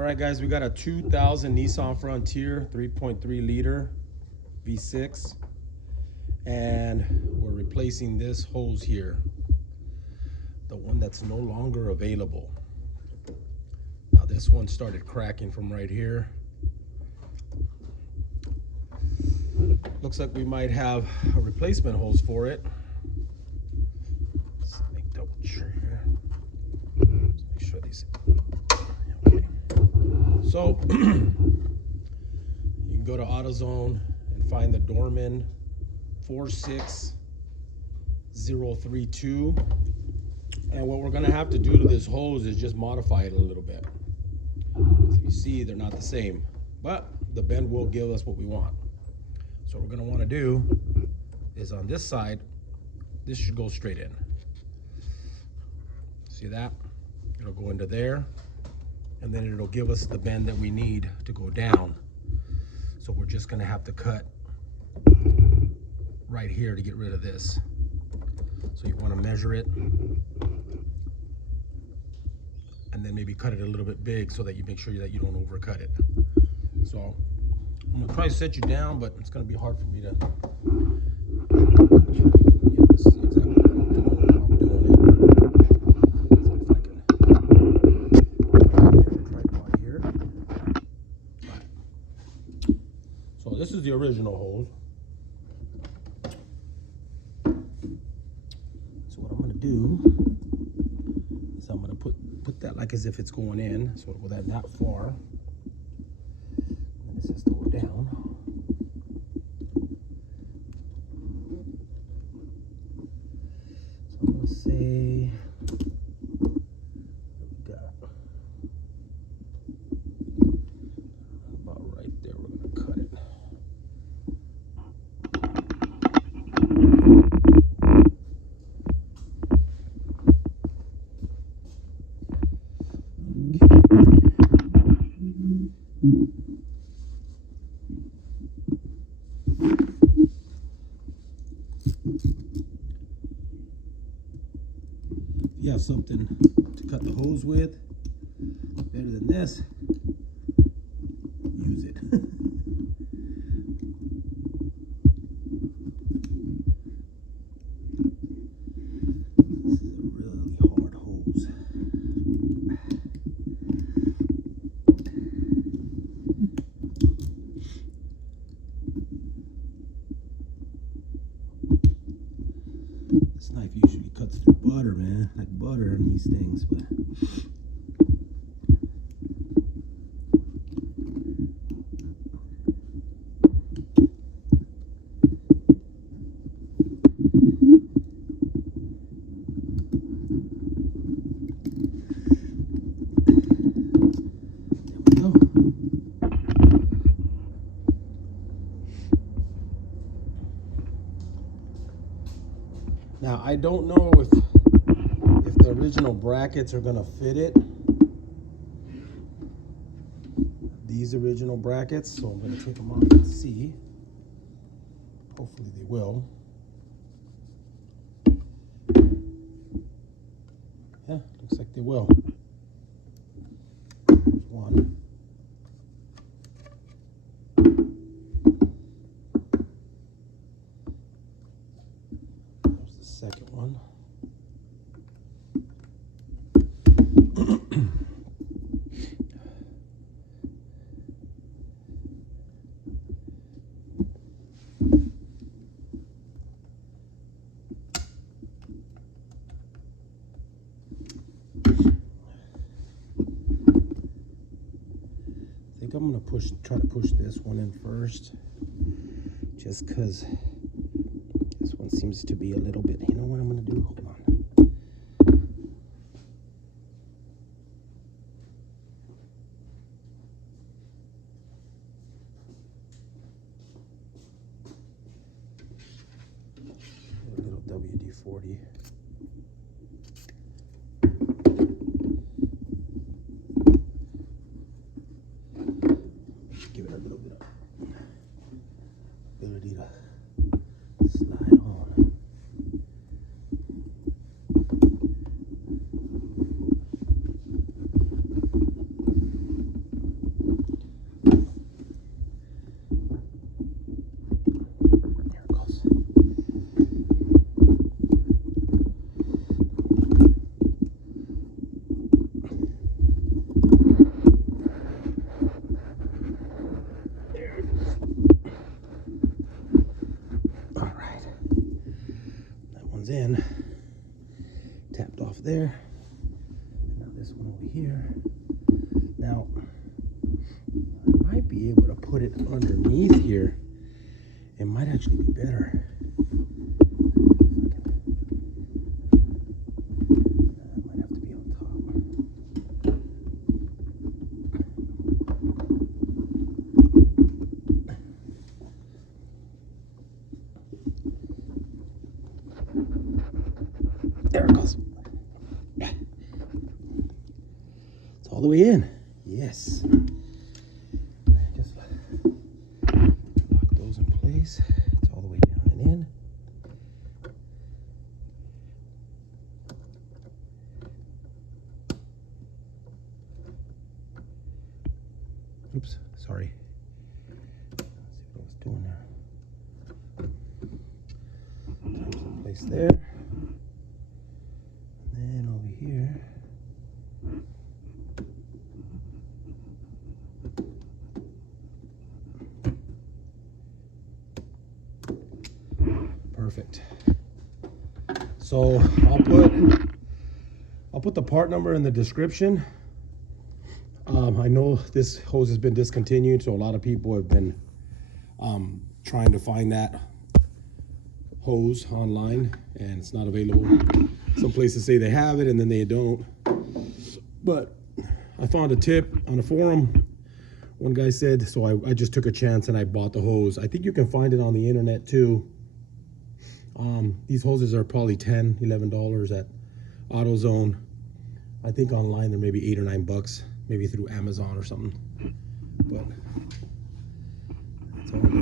All right, guys, we got a 2000 Nissan Frontier 3.3 liter V6, and we're replacing this hose here, the one that's no longer available. Now this one started cracking from right here. Looks like we might have a replacement hose for it. Let's make double sure here. Let's make sure these. Okay. So you can go to Autozone and find the Dorman 46032. And what we're gonna have to do to this hose is just modify it a little bit. As you see, they're not the same, but the bend will give us what we want. So what we're gonna wanna do is on this side, this should go straight in. See that? It'll go into there, and then it'll give us the bend that we need to go down. So we're just gonna have to cut right here to get rid of this. So you wanna measure it, and then maybe cut it a little bit big so that you make sure that you don't overcut it. So I'm gonna try to set you down, but it's gonna be hard for me to see exactly what I'm doing while I'm doing it. See if I can tripod here. Right. So this is the original hose. So what I'm gonna do is I'm gonna put that like as if it's going in, so it'll go that far. And this has to go down. So I'm gonna say we got about right there. We're gonna cut it. If you have something to cut the hose with better than this, use it. This is a really hard hose. This knife usually cuts through butter, man, like butter in these things, but there we go. Now I don't know if the original brackets are gonna fit it. These original brackets, so I'm gonna take them off and see. Hopefully they will. Yeah, looks like they will. There's one. There's the second one. I think I'm gonna try to push this one in first, just because this one seems to be a little bit. You know what I'm gonna do? Hold on. A little WD-40. Give it a little bit of ability to slide on. there. Now this one over here. Now, I might be able to put it underneath here. It might actually be better. That might have to be on top. There it goes. It's all the way in. Yes. Just lock those in place. It's all the way down and in. Oops, sorry. Let's see what I was doing there. Tighten some place there. And then over here. Perfect. So I'll put the part number in the description. I know this hose has been discontinued, so a lot of people have been trying to find that hose online, and it's not available. Some places say they have it and then they don't. But I found a tip on a forum. One guy said, so I just took a chance and I bought the hose. I think you can find it on the internet too. These hoses are probably $10, $11 at AutoZone. I think online they're maybe $8 or $9, maybe through Amazon or something. But that's all there.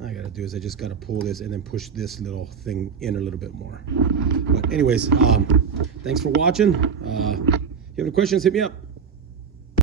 All I gotta do is I just gotta pull this and then push this little thing in a little bit more. But anyways, thanks for watching. If you have any questions, hit me up.